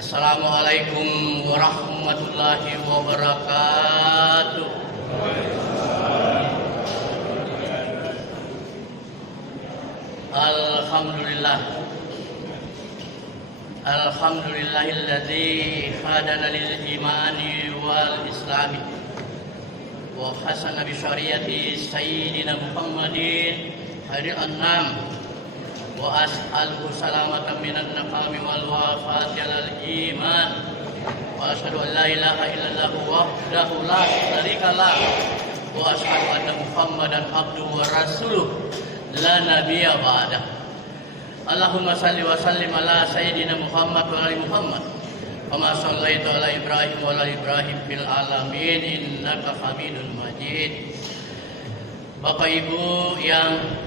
Assalamualaikum warahmatullahi wabarakatuh. Alhamdulillah. Alhamdulillahilladzi hadana lil imani wal islami wa hasana bi syariati sayyidina Muhammadin hari an-nam wa as'aluhu salamatan minan naqami wal wafati alal iman wa asyhadu an la ilaha illallah wahdahu la syarika lah wa asyhadu anna Muhammadan abduhu wa rasuluh la nabiyya ba'dah. Allahumma salli wa sallim ala sayyidina Muhammad wa ali Muhammad kama shallaita ala Ibrahim wa ala Ibrahim fil alamin innaka Hamidul Majid. Bapak Ibu yang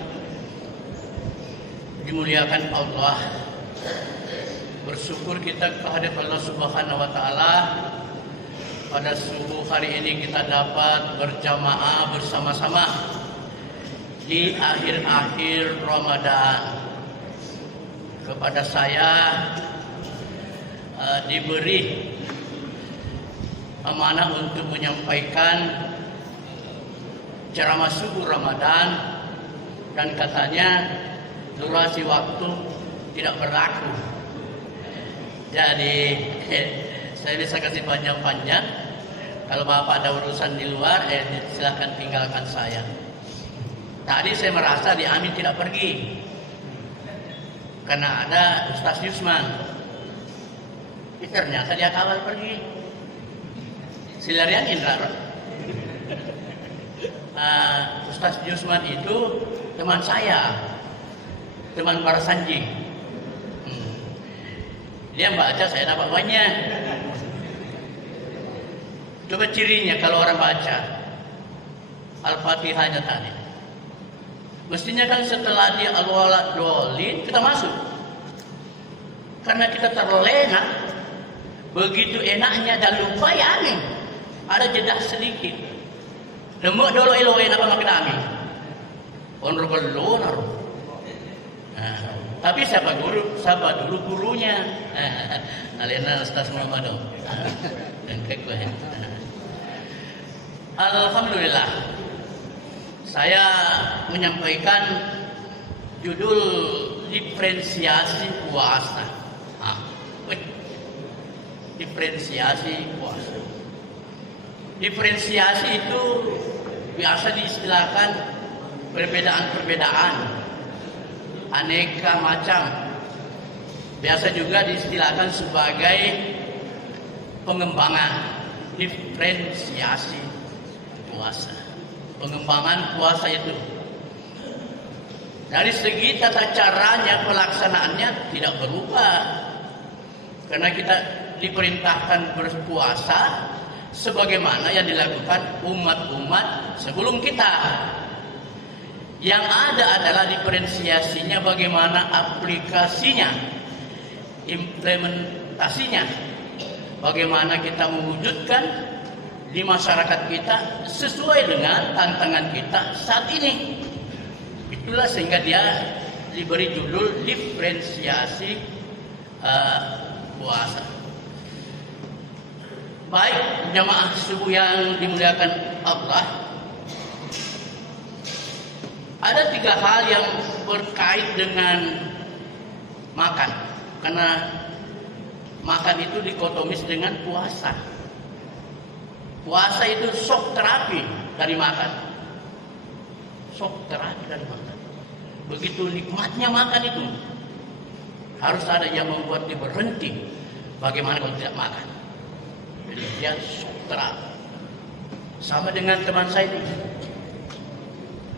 dimuliakan Allah, bersyukur kita kehadirat Allah Subhanahu wa taala pada subuh hari ini kita dapat berjamaah bersama-sama di akhir-akhir Ramadan. Kepada saya diberi amanah untuk menyampaikan ceramah subuh Ramadan, dan katanya durasi waktu tidak berlaku. Jadi saya bisa kasih panjang-panjang. Kalau Bapak ada urusan di luar, silakan tinggalkan saya. Tadi saya merasa di Amin tidak pergi karena ada Ustaz Yusman. Ternyata dia kawal pergi. Silarian Indra. Ustaz Yusman itu teman saya, teman Barasanji. Dia baca, saya dapat banyak. Coba cirinya kalau orang baca Al-Fatihahnya tadi. Mestinya kan setelah dia al-walad dolin kita masuk. Karena kita terlena begitu enaknya dan lupa ya amin. Ada jeda sedikit. Lemuk dulu eloin apa makin amin. Honorable lonar. Tapi siapa dulu gurunya? Alena Ustaz Muhammad. Dan kekuatan. Alhamdulillah. Saya menyampaikan judul diferensiasi puasa. Diferensiasi puasa. Diferensiasi itu biasa diistilahkan perbedaan-perbedaan, aneka macam. Biasa juga diistilahkan sebagai pengembangan, diferensiasi puasa. Pengembangan puasa itu dari segi tata caranya, pelaksanaannya tidak berubah, karena kita diperintahkan berpuasa sebagaimana yang dilakukan umat-umat sebelum kita. Yang ada adalah diferensiasinya, bagaimana aplikasinya, implementasinya, bagaimana kita mewujudkan di masyarakat kita sesuai dengan tantangan kita saat ini. Itulah sehingga dia diberi judul diferensiasi puasa. Baik jamaah subuh yang dimuliakan Allah, ada 3 hal yang berkait dengan makan, karena makan itu dikotomis dengan puasa. Puasa itu shock terapi dari makan. Shock terapi dari makan. Begitu nikmatnya makan itu, harus ada yang membuat dia berhenti. Bagaimana kalau tidak makan? Jadi dia shock terapi. Sama dengan teman saya ini,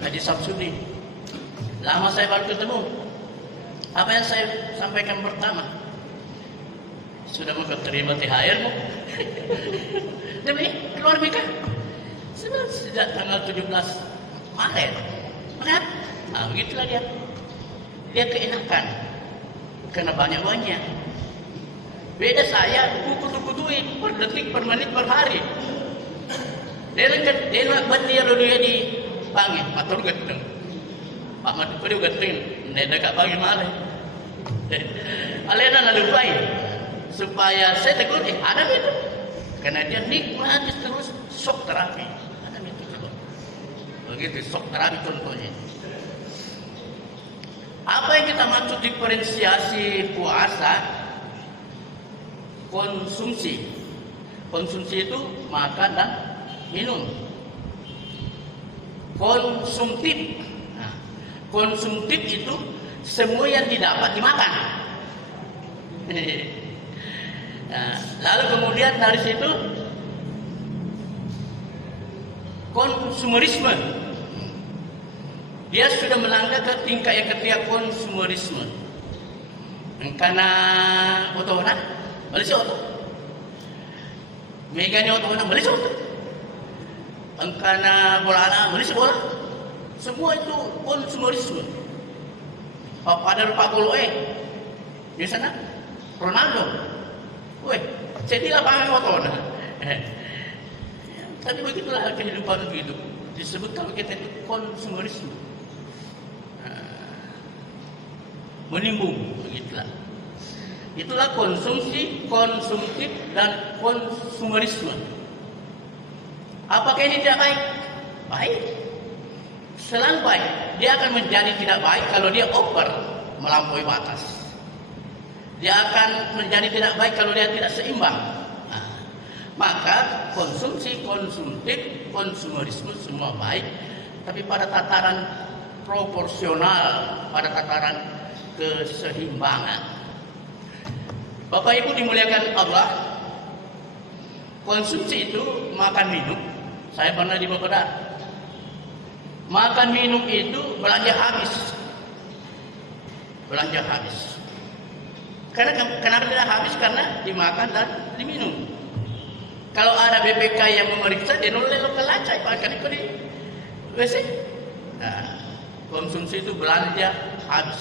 Haji Samsudin. Lama saya baru ketemu. Apa yang saya sampaikan pertama? Sudah mau terima THR bu? Demi keluar nikah sejak tanggal 17 Maret. Benar? Nah, begitulah dia. Dia keenakan karena banyak-banyak. Beda saya kutu-kutuin per detik, per menit, per hari. Dia bandir dia di panggil, matur geteng. Pak Madu dia geteng, dia dekat panggil malah. Alena nalupai. supaya saya tegur, ada itu. Karena dia nikmati terus shock terapi. Ada itu coba. Begitu shock terapi contohnya. Apa yang kita maksud diferensiasi puasa? Konsumsi. Konsumsi itu makan dan minum. Konsumtif. Nah, konsumtif itu semua yang didapat dimakan. Nah, lalu kemudian dari situ konsumerisme. Dia sudah melangkah ke tingkat yang ketiga, konsumerisme. Karena otona, beli oto. Meganya otona, beli oto. Karena bola, beli bola. Semua itu konsumerisme. Pada lupa gol, di sana Ronaldo. Jadi lapangan otona. Tapi begitulah kehidupan hidup. Disebut kalau kita itu konsumerisme. Menimbung, begitulah. Itulah konsumsi, konsumtif, dan konsumerisme. Apakah ini tidak baik? Baik. Selalu baik. Dia akan menjadi tidak baik kalau dia over, melampaui batas. Dia akan menjadi tidak baik kalau dia tidak seimbang. Nah, maka konsumsi, konsumtif, konsumerisme semua baik, tapi pada tataran proporsional, pada tataran keseimbangan. Bapak Ibu dimuliakan Allah, konsumsi itu makan minum. Saya pernah di Bogor. Makan minum itu belanja habis. Belanja habis. Kenapa tidak habis? Karena dimakan dan diminum. Kalau ada BPK yang memeriksa, dia nulis lokal lacai, pakai itu di WC. Nah, konsumsi itu belanja habis,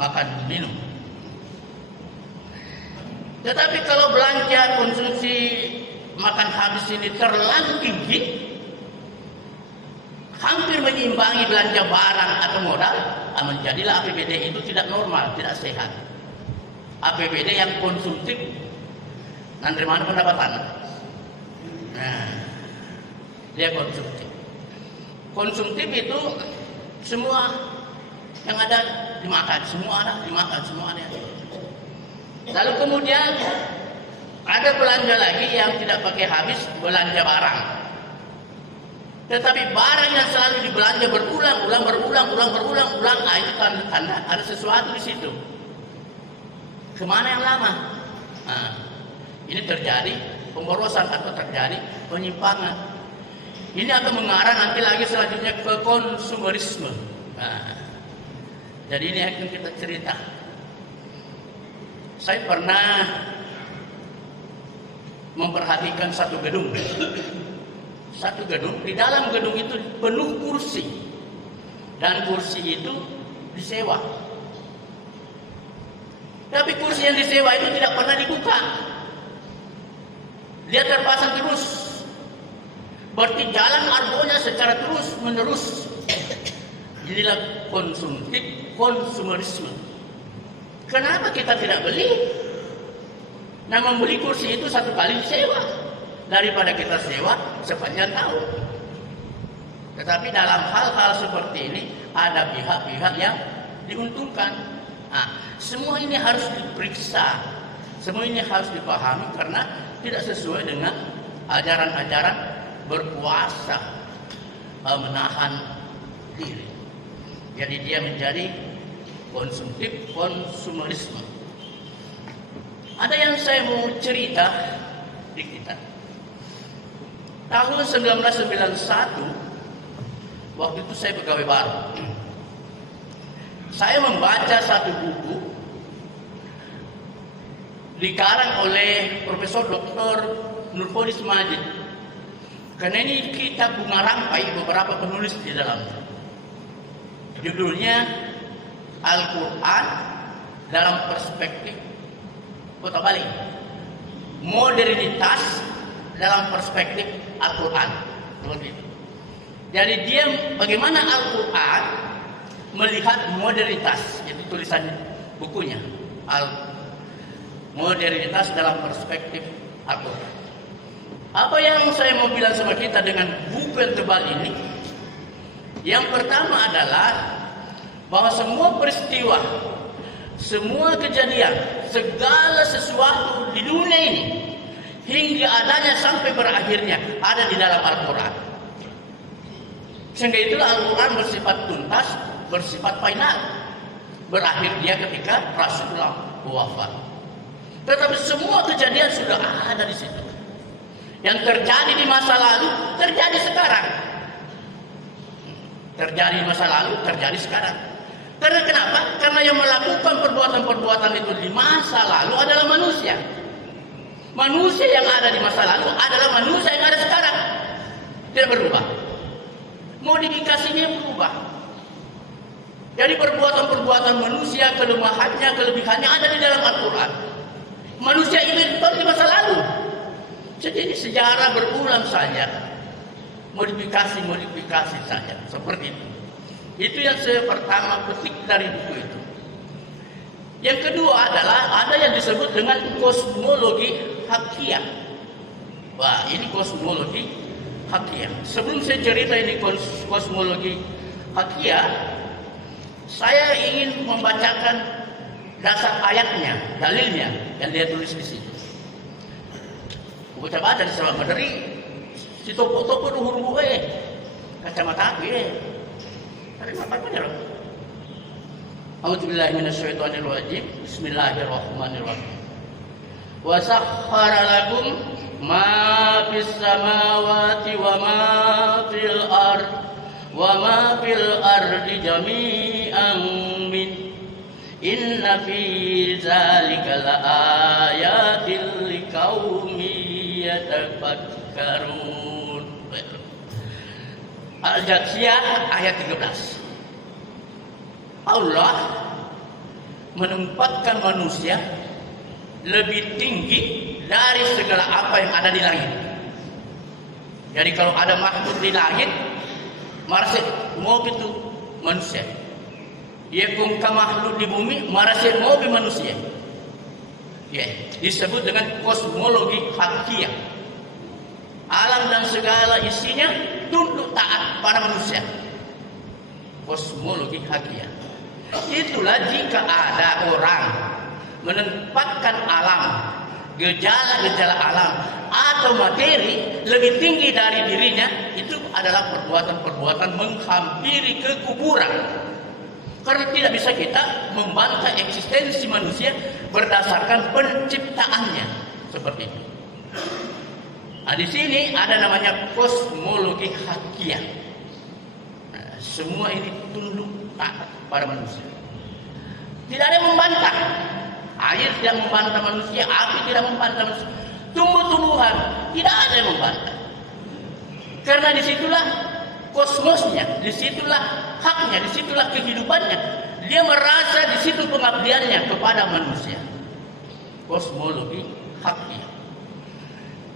makan minum. Tetapi kalau belanja konsumsi makan habis ini terlalu tinggi, hampir menyeimbangi belanja barang atau modal, menjadilah APBD itu tidak normal, tidak sehat. APBD yang konsumtif, dan dari mana pendapatan? Nah, dia konsumtif. Konsumtif itu semua yang ada dimakan, semua ada dimakan, semua ada. Lalu kemudian ada belanja lagi yang tidak pakai habis, belanja barang. Tetapi barang yang selalu dibelanja berulang, nah itu tanda ada sesuatu di situ. Kemana yang lama? Nah, ini terjadi pemborosan atau terjadi penyimpangan. Ini akan mengarah nanti lagi selanjutnya ke konsumerisme. Nah, jadi ini akan kita cerita. Saya pernah memperhatikan satu gedung. Satu gedung, di dalam gedung itu penuh kursi. Dan kursi itu disewa. Tapi kursi yang disewa itu tidak pernah dibuka. Dia terpasang terus. Berarti jalan argonya secara terus menerus. Inilah konsumtif, konsumerisme. Kenapa kita tidak beli? Nah, membeli kursi itu satu kali disewa daripada kita sewa sepanjang tahun. Tetapi dalam hal-hal seperti ini ada pihak-pihak yang diuntungkan. Nah, semua ini harus diperiksa, semua ini harus dipahami karena tidak sesuai dengan ajaran-ajaran berpuasa, menahan diri. Jadi dia menjadi konsumtif, konsumerisme. Ada yang saya mau cerita di kita. Tahun 1991, waktu itu saya pegawai baru. Saya membaca satu buku dikarang oleh Profesor Dr. Nurholis Majid. Karena ini kitab bunga rampai, beberapa penulis di dalamnya. Judulnya Al-Quran dalam perspektif Kota Bali. Modernitas dalam perspektif Al-Quran. Jadi dia bagaimana Al-Quran melihat modernitas, itu tulisan bukunya. Modernitas dalam perspektif Al-Quran. Apa yang saya mau bilang sama kita dengan buku yang tebal ini? Yang pertama adalah bahwa semua peristiwa, semua kejadian, segala sesuatu di dunia ini hingga adanya sampai berakhirnya ada di dalam Al-Quran. Sehingga itulah Al-Quran bersifat tuntas, bersifat final. Berakhir dia ketika Rasulullah wafat. Tetapi semua kejadian sudah ada di situ. Yang terjadi di masa lalu terjadi sekarang. Terjadi di masa lalu terjadi sekarang. Karena kenapa? Karena yang melakukan perbuatan-perbuatan itu di masa lalu adalah manusia. Manusia yang ada di masa lalu adalah manusia yang ada sekarang. Tidak berubah. Modifikasinya berubah. Jadi perbuatan-perbuatan manusia, kelemahannya, kelebihannya ada di dalam Al-Quran. Manusia itu di masa lalu. Jadi sejarah berulang saja. Modifikasi saja. Seperti itu. Itu yang saya pertama petik dari buku itu. Yang kedua adalah ada yang disebut dengan kosmologi hakiyah. Wah, ini kosmologi hakiyah. Sebelum saya cerita ini kosmologi hakiyah, saya ingin membacakan dasar ayatnya, dalilnya yang dia tulis di situ. Baca baca di sama dari si topo-topo huruf kacamata aku Tapi apa aja loh. A'udzubillahi minasyaitonir rajim. Bismillahirrahmanirrahim. Wa sakhkhara lakum ma fis samawati wa ma fil ard wa ma fil ardi jami'an min inna fi dzalika laayatil liqaumin yatafakkarun. Al-Jathiyah ayat 13. Allah menempatkan manusia lebih tinggi dari segala apa yang ada di langit. Jadi kalau ada makhluk di langit, marasih mau itu manusia. Yakun ka makhluk di bumi, marasih mau manusia. Ya, disebut dengan kosmologi hakiyah. Alam dan segala isinya tunduk taat pada manusia. Kosmologi hakiyah. Itulah jika ada orang menempatkan alam, gejala-gejala alam atau materi lebih tinggi dari dirinya, itu adalah perbuatan-perbuatan menghampiri kekuburan. Karena tidak bisa kita membantah eksistensi manusia berdasarkan penciptaannya seperti itu. Nah, di sini ada namanya kosmologi hakiyah. Nah, semua ini tunduk taat pada manusia. Tidak ada yang membantah. Air tidak membantah manusia, api tidak membantah manusia. Tumbuh-tumbuhan tidak ada yang membantah. Karena disitulah kosmosnya, disitulah haknya, disitulah kehidupannya. Dia merasa disitu pengabdiannya kepada manusia. Kosmologi hakiyah.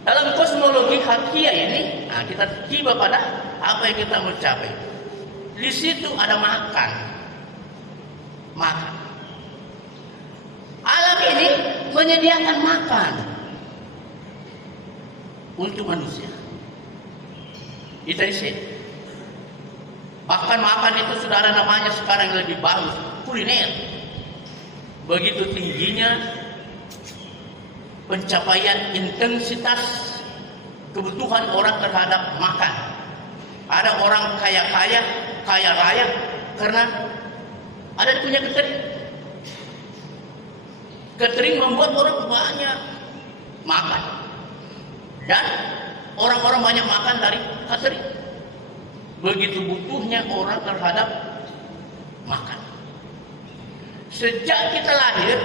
Dalam kosmologi hakiyah ini, nah kita tiba pada apa yang kita mau capai. Di situ ada makan. Alam ini menyediakan makan untuk manusia. Itu sih. Bahkan makan itu sudah ada namanya sekarang yang lebih bagus, kuliner. Begitu tingginya pencapaian intensitas kebutuhan orang terhadap makan. Ada orang kaya raya karena ada yang punya catering. Catering membuat orang banyak makan. Dan orang-orang banyak makan dari catering. Begitu butuhnya orang terhadap makan. Sejak kita lahir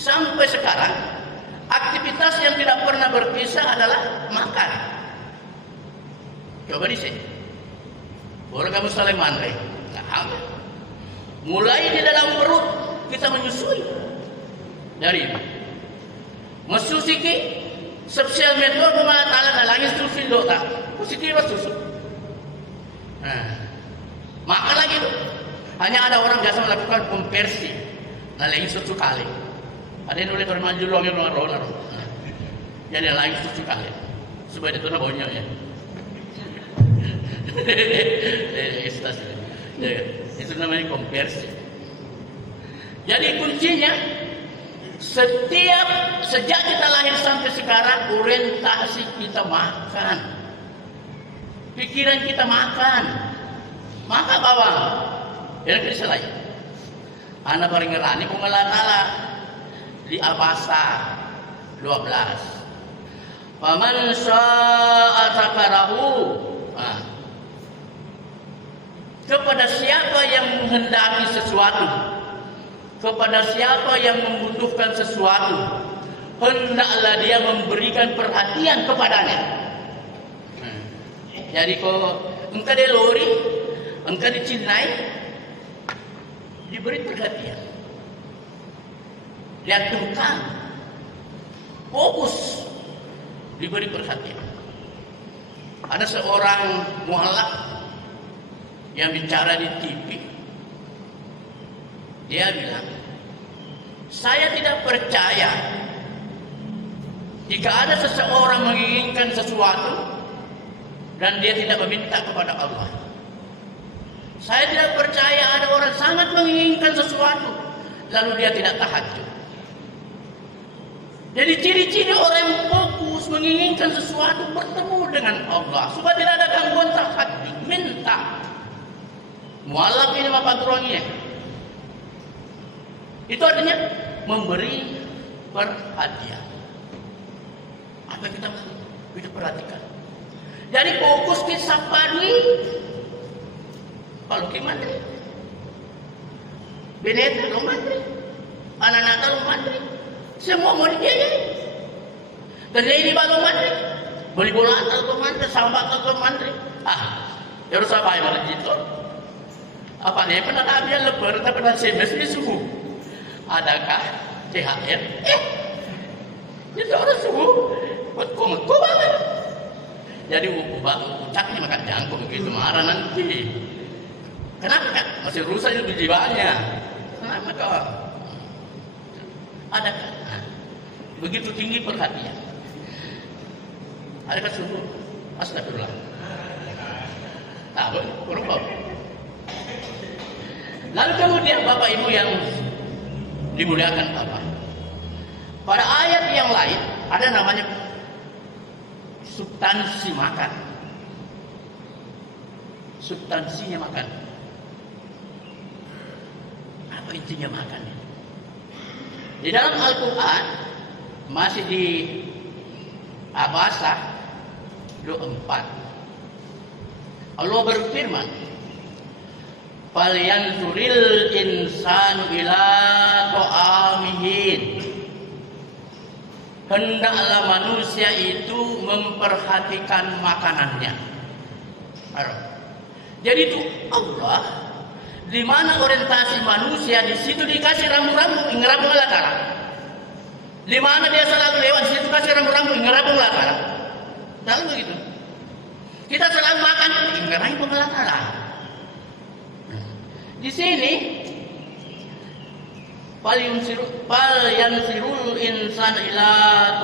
sampai sekarang, aktivitas yang tidak pernah berpisah adalah makan. Coba di sini. Boleh kamu saling mandai? Nah, mulai di dalam perut kita menyusui. Dari mesusiki sosial media pematalan langis susu dota. Positif susu. Nah, makan lagi tuh. Hanya ada orang biasa melakukan konversi. Nah, lagi susu kali. Ada yang boleh termaju luang yang luar. Jadi lain suci kali. Supaya itu bonyok ya. Itu namanya konversi. Jadi kuncinya sejak kita lahir sampai sekarang orientasi kita makan, pikiran kita makan, maka bawang. Yang bisa lain. Anak paling ngerani pengelatala di Al-Basa 12. Faman syaa dzakarahu. Kepada siapa yang menghendaki sesuatu, kepada siapa yang membutuhkan sesuatu, hendaklah dia memberikan perhatian kepadanya. Jadi kalau engkau dilori, engkau dicintai, diberi perhatian. Lihat tungkang, fokus, diberi perhatian. Ada seorang mualaf yang bicara di TV. Dia bilang, saya tidak percaya jika ada seseorang menginginkan sesuatu dan dia tidak meminta kepada Allah. Saya tidak percaya ada orang sangat menginginkan sesuatu lalu dia tidak tahajud. Jadi ciri-ciri orang yang fokus menginginkan sesuatu bertemu dengan Allah supaya tidak ada gangguan tahajud, minta. Mualaf ini apa kurangnya? Itu artinya memberi perhatian. Apa kita perhatikan? Jadi fokus kita duit. Kalau gimana? Bineta lo mantri, anak-anak lo mantri, semua mau dibiayai. Dan ini baru mantri, beli bola lo mantri, sambat lo mantri. Ya harus apa yang ada gitu? Apa nih pernah ambil lebar tapi pernah SMS di suhu? Adakah THR? Itu harus suhu buat kongko banget. Jadi ucapnya makan jangkung gitu marah nanti. Kenapa kan? Masih rusak itu jiwanya. Kenapa kau? Adakah? Begitu tinggi perhatian. Adakah suhu? Astagfirullah. Tahu? Berubah. Lalu kemudian Bapak Ibu yang dimuliakan Allah, pada ayat yang lain ada namanya substansi makan. Substansinya makan. Apa intinya makan? Di dalam Al-Quran masih di Abasa 24 Allah berfirman, falyanzuril insanu ila ta'amihin. Hendaklah manusia itu memperhatikan makanannya. Jadi itu Allah, di mana orientasi manusia di situ dikasih rambu-rambu ngerabung lakara. Di mana dia selalu lewat di situ kasih rambu-rambu ngerabung lakara. Lalu begitu. Kita selalu makan ngeraih pengelakara. Di sini falyanzirul insan ila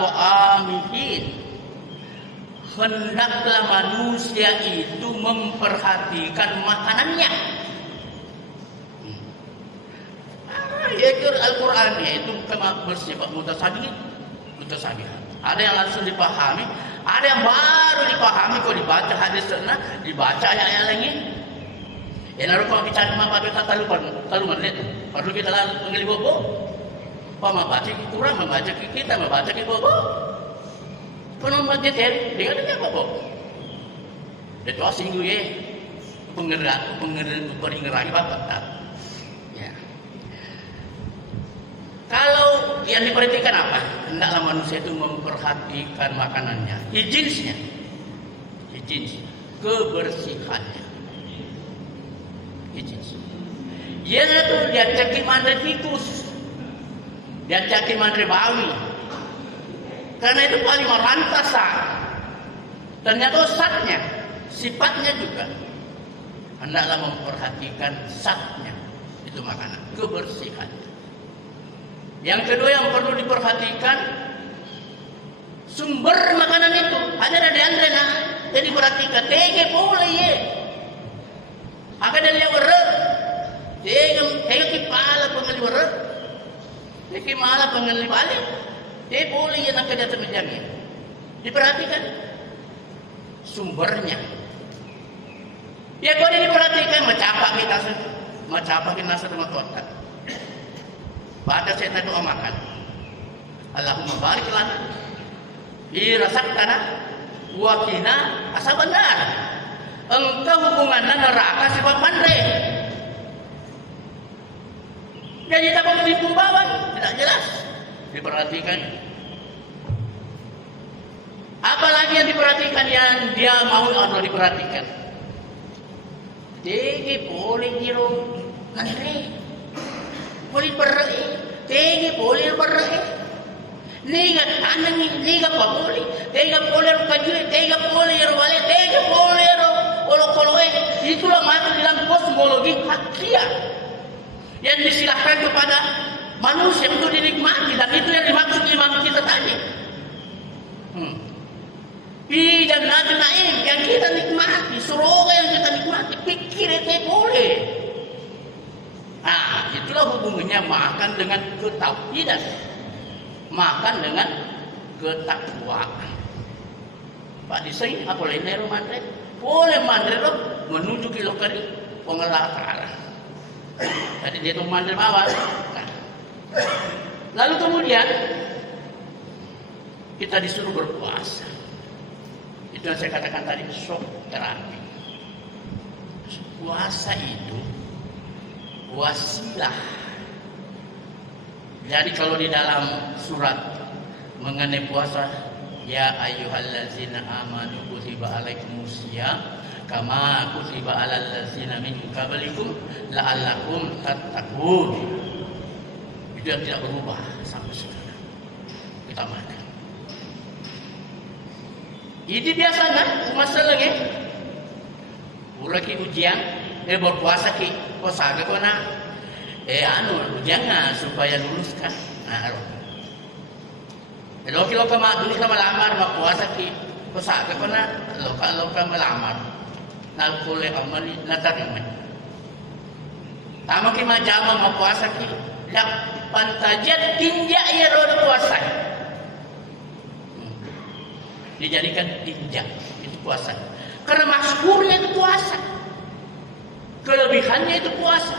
ta'amihin. Hendaklah manusia itu memperhatikan makanannya. Yaitu Al-Quran yaitu bersifat mutasabih. Ada yang langsung dipahami, ada yang baru dipahami kalau dibaca hadis sana, dibaca ayat-ayat lagi. Ya naruh kalau kita cuma pakai kata lupa menit, perlu kita lalu panggil bobo. Apa membaca kurang membaca kita membaca bobo. Kalau membaca dia ada bobo. Itu asing gue pengerai bapak. Ya. Kalau yang diperhatikan apa? Hendaklah manusia itu memperhatikan makanannya, higienisnya, kebersihannya. Dia itu dia caki mandre tikus, dia caki mandre bawi, karena itu paling merantasa. Ternyata satnya, sifatnya juga hendaklah memperhatikan satnya, itu makanan, kebersihannya. Yang kedua yang perlu diperhatikan, sumber makanan itu hanya dari Andre nah. Jadi perhatikan, tege boleh ye. Aga dari yang berat, tege kipala pengali berat, tege mala pengali balik, tege boleh ye nak kerja temujangnya. Diperhatikan sumbernya. Ya kalau diperhatikan mencapak kita sama kota. Pada saya doa makan. Allahumma barik lana fi razaqtana wa qina azabannar. Engkau hubungannya neraka sebab pandai. Jadi dapat dipumbawan, tidak jelas. Diperhatikan. Apalagi yang diperhatikan yang dia mau atau diperhatikan. Tege boleh nyiro Andre. Boleh berai, tege boleh berai. Niga tanang niga boleh, tege boleh kajui, tege boleh balik, tege boleh olok-olok. Itulah masuk dalam kosmologi hakiyah yang disilahkan kepada manusia untuk dinikmati, dan itu yang dimaksud imam kita tadi. Di jannatin na'im yang kita nikmati, surga yang kita nikmati, pikir itu boleh. Nah, itulah hubungannya makan dengan ketauhidan, makan dengan ketakwaan. Pak disini apa lainnya mandre? Boleh mandre lo menuju ke lokasi pengelola Ta'ala. Jadi dia itu mandre bawah. Nah. Lalu kemudian kita disuruh berpuasa. Itu yang saya katakan tadi, shock terapi. Puasa itu wasilah. Jadi kalau di dalam surat mengenai puasa, ya ayyuhallazina amanu kutiba alaikumusiyam kama kutiba alal ladzina min qablikum la'allakum tattaqun. Itu yang tidak berubah sampai sekarang. Kita makan. Ini biasanya masalahnya. Uraki ujian, berpuasa ki, kosaga ko na, ujian nga supaya lulus ka. Kalau ka madulis na malamar, mapuasa ki, kosaga ko na, loka malamar. Nagkule ang mali, natarimay. Tama ki majama mapuasa ki, pantajat tinja iro na puasa. Dijadikan tinja, itu puasa. Karena maskurnya itu puasa, kelebihannya itu puasa,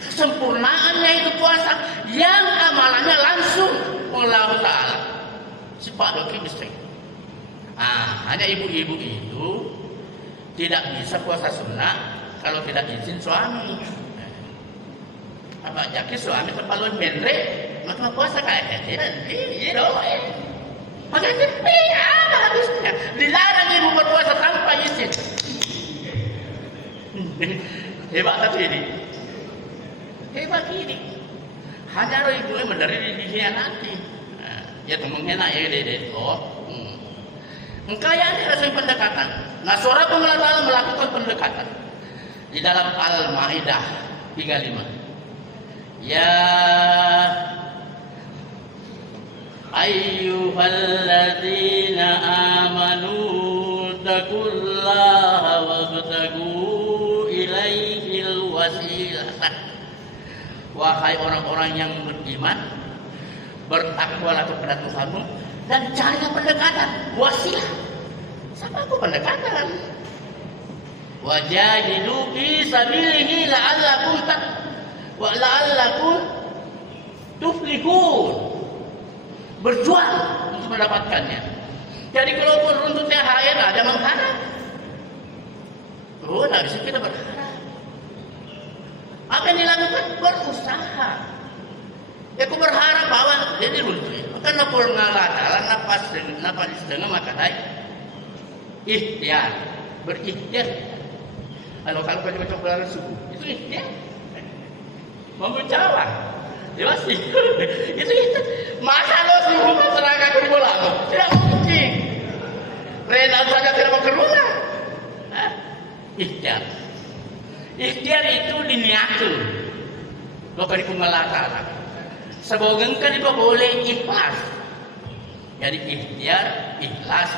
kesempurnaannya itu puasa, yang amalannya langsung Allah Ta'ala. Sifat doki mesti. Hanya ibu-ibu itu tidak bisa puasa sunnah kalau tidak izin suami. Apa jadi suami terpalu mendre, maka puasa kayak ini doang. Makanya apa habisnya? Dilarang ibu berpuasa tanpa izin. Hebat tapi ini. Hebat ini. Hanya ibu yang menderita dikhianati. Ya temennya nak ya dede. Engkau yang rasa pendekatan. Nah, suara pengelola melakukan pendekatan di dalam Al-Maidah 35. Ya ayyuhalladzina amanu taqullaha wabtagu ilaihil wasilah. Wahai orang-orang yang beriman, bertakwalah kepada Tuhanmu dan cari pendekatan, wasilah. Sama aku pendekatan. Wajahidu fi sabilihi la'allakum tuflihun. Berjuang untuk mendapatkannya. Jadi kalau untuk THR ada mengharap. Tidak bisa kita berharap. Apa yang dilakukan? Berusaha. Ya aku berharap bahwa jadi runtuh. Maka napur ngalatalan napas dengan makanai. Ikhtiar. Berikhtiar. Kalau kau cocok berlalu subuh, itu ikhtiar. Membucawan. Jelas sih. Itu. Masa lo suruh tenaga ke bola? Tidak mungkin. Renal saja tidak mau ke rumah. Ikhtiar. Ikhtiar itu diniatkan. Lo kali pengelakar. Sebogeng kan itu boleh ikhlas. Jadi ikhtiar, ikhlas.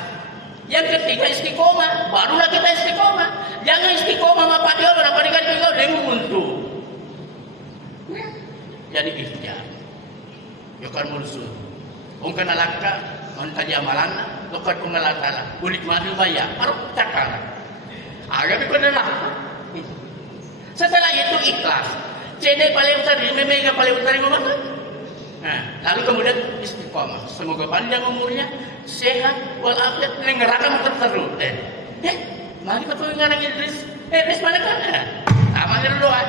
Yang ketiga istiqomah, barulah kita istiqomah. Jangan istiqomah apa dia berapa dikali kau dengung untuk. Jadi ikhtiar. Ya kan musuh. Ungkan alaka, ungkan amalan, lokal pengelatala. Kulit mati bayar, baru cakap. Agak benar. Setelah itu ikhlas. CD paling utara, memega paling utara mana? Nah, lalu kemudian istiqomah. Semoga panjang umurnya, sehat, walafiat, ngeraka terus. Mari kita ngarang Idris. Idris mana kan? Amalnya doa.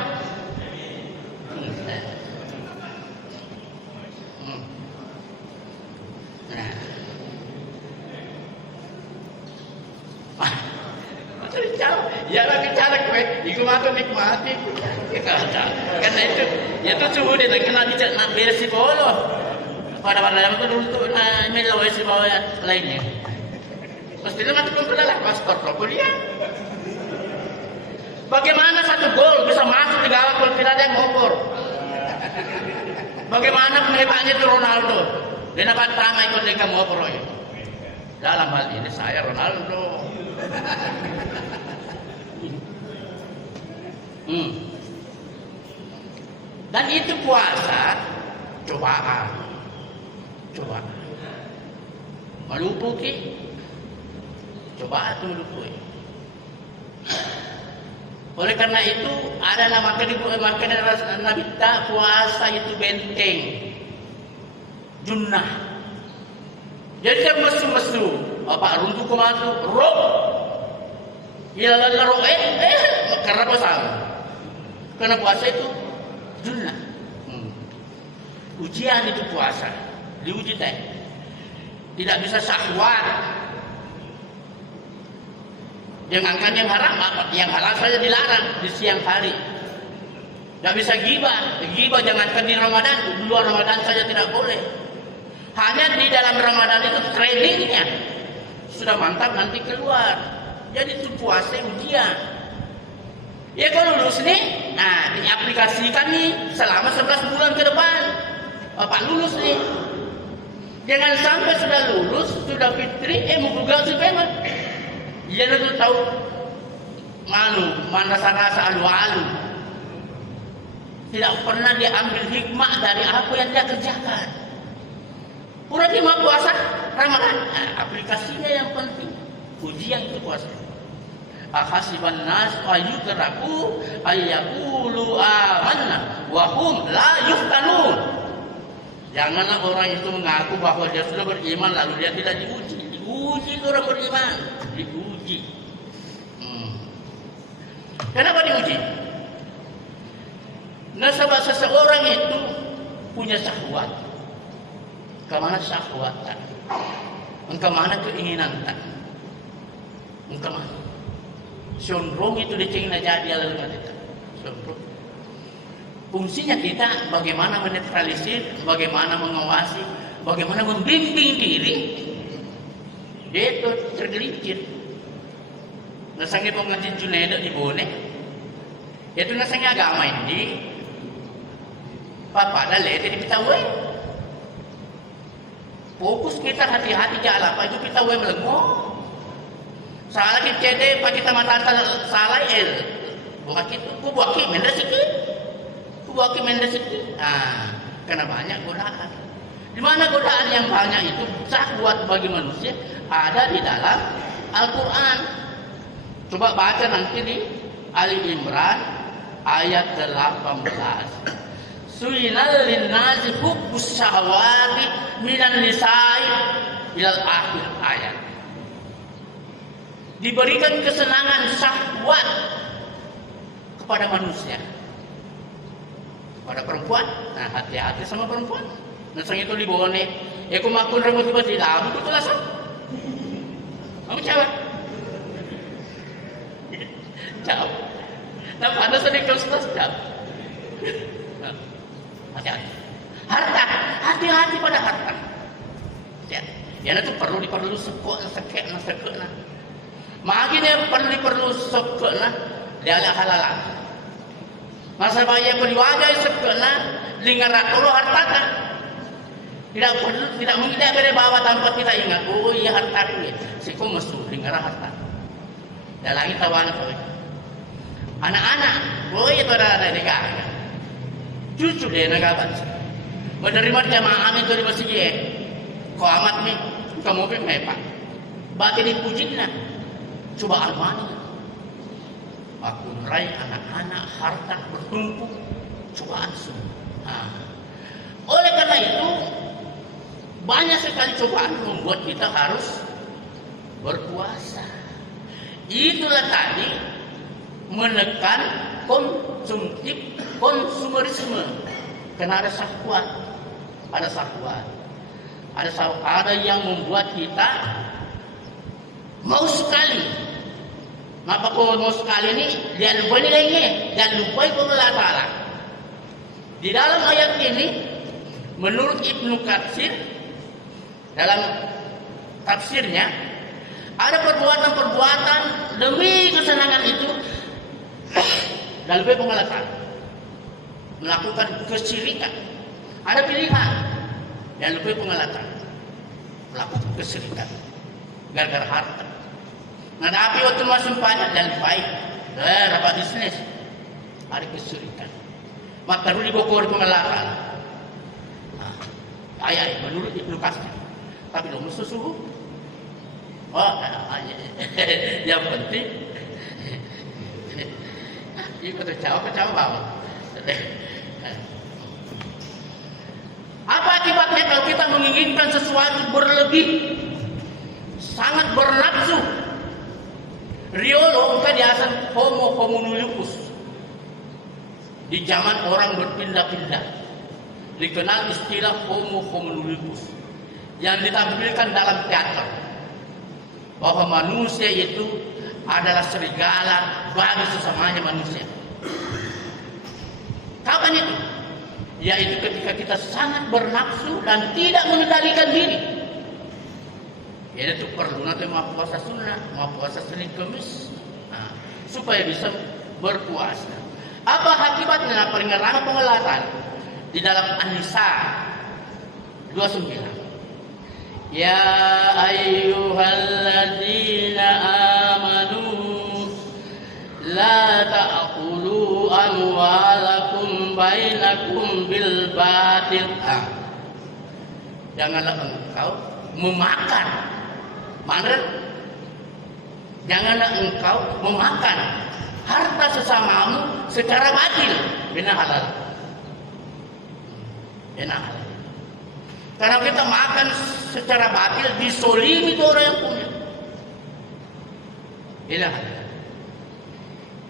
Ya lagi cara kue, iku makan nikmati. Karena itu suhu dia kena dicat nak beres si bolo. Pada yang itu untuk melo si bawah lainnya. Pasti dia mati pembelah paspor kuliah. Bagaimana satu gol bisa masuk di gawang kalau tidak ada yang ngopor? Bagaimana penerimaannya itu Ronaldo? Dia dapat tangan ikut dengan ngopor. Dalam hal ini saya Ronaldo. Dan itu puasa cobaan. Melupuki cobaan itu melupuki. Oleh karena itu ada nama makanya Nabi tak puasa itu benteng junnah. Jadi dia mesu apa runtuh kematu roh ya lalu karena puasa. Karena puasa itu junnah. Ujian itu puasa. Diuji teh. Tidak bisa syahwat. Jangankan yang haram saja dilarang di siang hari. Tidak bisa gibah. Gibah jangankan di Ramadan, di luar Ramadan saja tidak boleh. Hanya di dalam Ramadan itu trainingnya sudah mantap nanti keluar. Jadi itu puasa ujian. Ya kalau lulus nih, nah diaplikasikan nih selama 11 bulan ke depan. Bapak lulus nih. Jangan sampai sudah lulus, sudah fitri, mau gagal sih memang. Dia itu tahu malu, mana rasa alu-alu. Tidak pernah dia ambil hikmah dari apa yang dia kerjakan. Pura dia mau puasa Ramadan, nah, aplikasinya yang penting. Ujian itu puasa. Ahasiban nas ayyutraku ayyaqulu amanna wa hum la yuftanun. Janganlah orang itu mengaku bahwa dia sudah beriman lalu dia tidak diuji. Diuji itu orang beriman, diuji. Kenapa diuji? Nah, sebab seseorang itu punya syahwat. Kemana syahwat tak? Kemana keinginan tak? Kemana? Syndrom itu dicengna jadi lalu kita. Syndrom. Fungsinya kita bagaimana menetralisir, bagaimana mengawasi, bagaimana membimbing diri. Dia itu tergelincir. Nasangnya pengajian Junaidah di Bone. Itu nasangnya agama ini. Papa dah lete di Pitawai. Fokus kita hati-hati jalan apa itu Pitawai melengok. Salah kita cede pak kita mata salah bukan itu, buat kita sikit. Buat kita sikit. Nah, karena banyak godaan. Di mana godaan yang banyak itu syahwat bagi manusia ada di dalam Al-Quran. Coba baca nanti di Ali Imran ayat 18. Suinal linnasi hubbus syahwati minan nisa'i ilal akhir ayat. Diberikan kesenangan syahwat kepada manusia, kepada perempuan. Nah, hati-hati sama perempuan. Nasang itu libone, ya kumakun rambut tiba tidak, betul lah sah. Kamu cewek, jawab. Nah, pada sedikit kelas jawab. Hati-hati. Harta, hati-hati pada harta. Ya, itu perlu sekok, sekek. Makin yang perlu sekena dia halal. Masa bayar beli wajah sekena lingarat dulu hartakan. Tidak mengindah berbawa tanpa kita ingat. Oh iya harta ini. Siko masuk dengar harta. Dan lagi tawan kau. Anak-anak, oh iya ada negara. Cucu deh negara. Menerima jamaah itu di masjid. Kau amat nih, kamu pun mepak. Batin dipujinya. Coba almani. Aku meraih anak-anak harta bertumpuk. Cobaan semua. Nah. Oleh karena itu banyak sekali cobaan membuat kita harus berpuasa. Itulah tadi menekan konsumerisme. Karena ada syahwat. Ada yang membuat kita mau sekali. Maka kalau mau sekali ini jangan lupa nilainya, jangan lupa itu Allah Ta'ala. Di dalam ayat ini menurut Ibnu Katsir dalam tafsirnya ada perbuatan-perbuatan demi kesenangan itu dan lebih pengalaman melakukan kesyirikan. Ada pilihan dan lebih pengalaman melakukan kesyirikan gara-gara harta. Nah, tapi waktu masuk banyak dan baik, dapat bisnis ada kesyirikan. Maka perlu dibokor pengalaman. Ayat menurut Ibnu Katsir. Tapi nomor susu. Oh, yang penting. Ikut kecewa banget. Apa akibatnya kalau kita menginginkan sesuatu berlebih, sangat bernafsu? Riolo kan diasal homo homunulus. Di zaman orang berpindah-pindah, dikenal istilah homo homunulus yang ditampilkan dalam teater bahwa manusia itu adalah serigala bagi sesamanya manusia. Kapan itu? Yaitu ketika kita sangat bernafsu dan tidak mengendalikan diri. Itu perlu nanti mau puasa sunnah, mau puasa Senin Kemis, supaya bisa berpuasa. Apa akibatnya? Peringatan pengelatan di dalam An-Nisa 29. Ya ayyuhalladzina amanu la ta'kulu amwalakum bainakum bil batil. Janganlah engkau memakan. Mana? Janganlah engkau memakan harta sesamamu secara batil. Benar halal. Benar halal. Karena kita makan secara batil disolimi itu orang yang punya. Benar halal.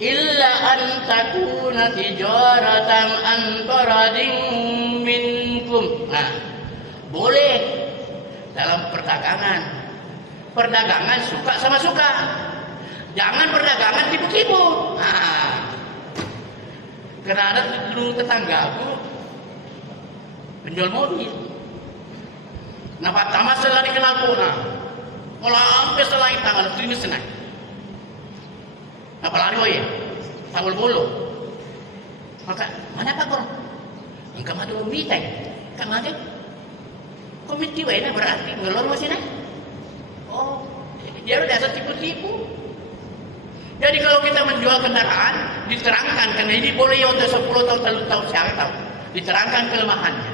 Illa an takuna tijaratan an taradin minkum. Nah, boleh dalam perdagangan. Perdagangan suka sama suka. Jangan perdagangan tipu-tipu. Karena ada dulu tetanggaku penjual mobil. Nah, pertama setelah dikenal puna, kalau sampai selain tanggal ini senang. Apa lari ya? Tanggal bulu. Maka mana Pak Bro? Engkau ada meeting, kan ada? Komiti wena berarti ngelor masih naik. Oh, dia udah asal tipu-tipu. Jadi kalau kita menjual kendaraan, diterangkan karena ini boleh untuk 10 tahun siapa tahu. Diterangkan kelemahannya.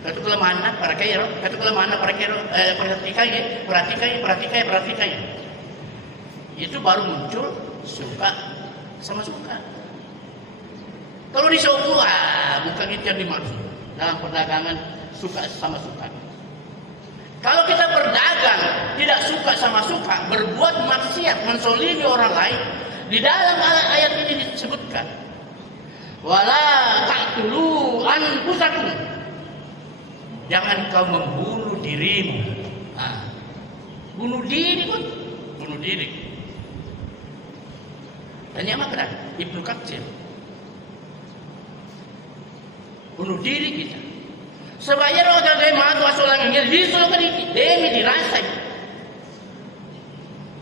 Satu kelemahan para kaya, satu kelemahan para kaya, perhatikan. Itu baru muncul suka sama suka. Kalau disogok, bukan itu yang dimaksud dalam perdagangan suka sama suka. Kalau kita berdagang tidak suka sama suka, berbuat maksiat, mensolimi orang lain, di dalam ayat ini disebutkan, wala taqtulu anfusakum, jangan kau membunuh dirimu. Bunuh diri pun, bunuh diri. Tanya apa Ibnu Katsir? Bunuh diri kita. Sebaya roda dari matu asolang ini disuruh kedikit demi dirasai.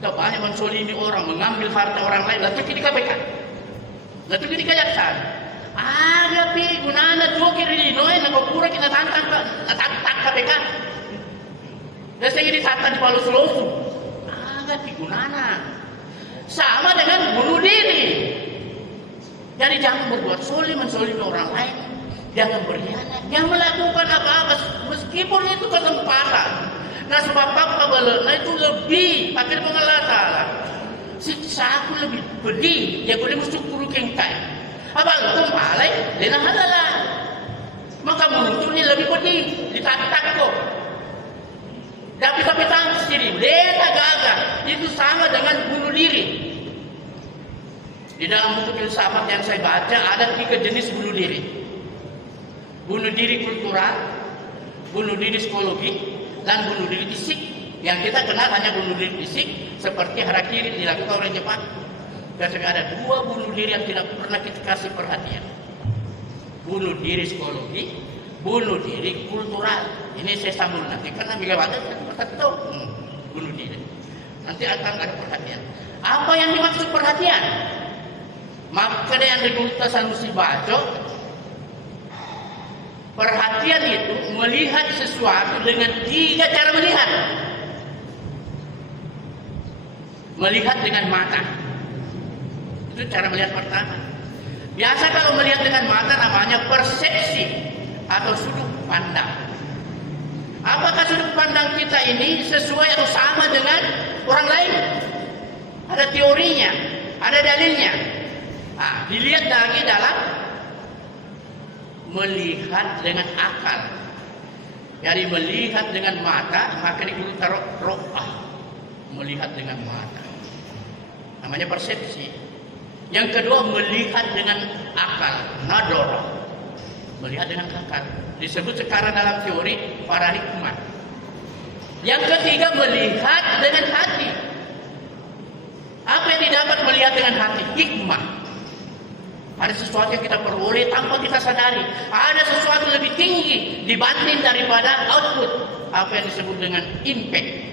Tak banyak mensolimi orang, mengambil harta orang lain, lalu di KPK, lalu di kejaksaan. Ada pi gunana joki ri noy na kopura kita tantang KPK. Dan saya ini tantang di palus-lusu. Ada pi gunana. Sama dengan bunuh diri. Jadi jangan berbuat mensolimi orang lain. Jangan berkhianat. Jangan melakukan apa-apa meskipun itu kesempatan. Nah sebab apa nah itu lebih pakai pengalasala. Siksa aku lebih pedih. Ya boleh masuk kuru kengkai. Apa lu palai? Lena halala. Maka muncul ini lebih pedih. Ditatak kok. Tapi sendiri. Lena gagal. Itu sama dengan bunuh diri. Di dalam buku filsafat yang saya baca ada 3 jenis bunuh diri. Bunuh diri kultural, bunuh diri psikologi, dan bunuh diri fisik. Yang kita kenal hanya bunuh diri fisik seperti harakiri dilakukan oleh Jepang. Tapi ada 2 bunuh diri yang tidak pernah kita kasih perhatian. Bunuh diri psikologi, bunuh diri kultural. Ini saya sambung nanti karena Megawati tahu bunuh diri. Nanti akan ada perhatian. Apa yang dimaksud perhatian? Maka yang dikultas Sanusi Baco, perhatian itu melihat sesuatu dengan 3 cara melihat. Melihat dengan mata. Itu cara melihat pertama. Biasa kalau melihat dengan mata namanya persepsi atau sudut pandang. Apakah sudut pandang kita ini sesuai atau sama dengan orang lain? Ada teorinya, ada dalilnya. Nah, dilihat lagi dalam melihat dengan akal. Jadi melihat dengan mata, maka dikumpul taruh ro'ah. Melihat dengan mata. Namanya persepsi. Yang kedua melihat dengan akal, nador. Melihat dengan akal. Disebut sekarang dalam teori paradigma. Yang ketiga melihat dengan hati. Apa yang didapat melihat dengan hati? Hikmah. Ada sesuatu yang kita peroleh tanpa kita sadari. Ada sesuatu lebih tinggi dibanding daripada output. Apa yang disebut dengan impact.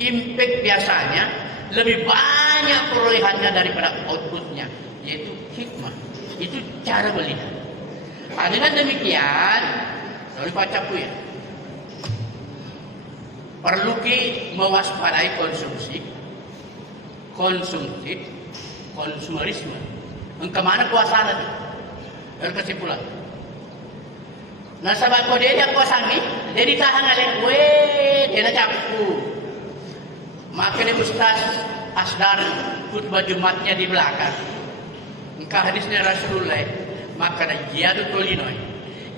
Impact biasanya lebih banyak perolehannya daripada outputnya. Yaitu hikmah. Itu cara melihat. Nah, dengan demikian, lalu baca ya. Perlu mewaspadai konsumtif, konsumerisme. Kemana kuasa itu? Kesimpulan. Nah sahabat kau dia kuasangi, dia ditahan oleh dia nak capu. Maka dia Ustaz Asdar khutbah Jumatnya di belakang. Engkau hadisnya Rasulullah, maka dia tu tolinoi.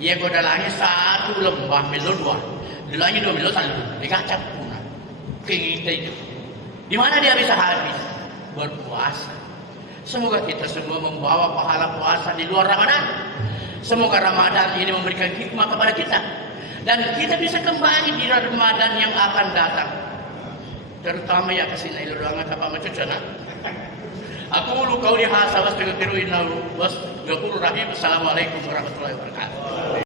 Ia kau dalangi 1 lembah melo 2, dalangi 2 melo 1. Dia capu. Kita itu. Di mana dia bisa habis? Berpuasa. Semoga kita semua membawa pahala puasa di luar Ramadan. Semoga Ramadan ini memberikan hikmah kepada kita. Dan kita bisa kembali di Ramadan yang akan datang. Terutama yang kesini ilurangan apa macam sana. Aku mulu kau dihasa was dengan tiru inau was gapur rahim. Assalamualaikum warahmatullahi wabarakatuh.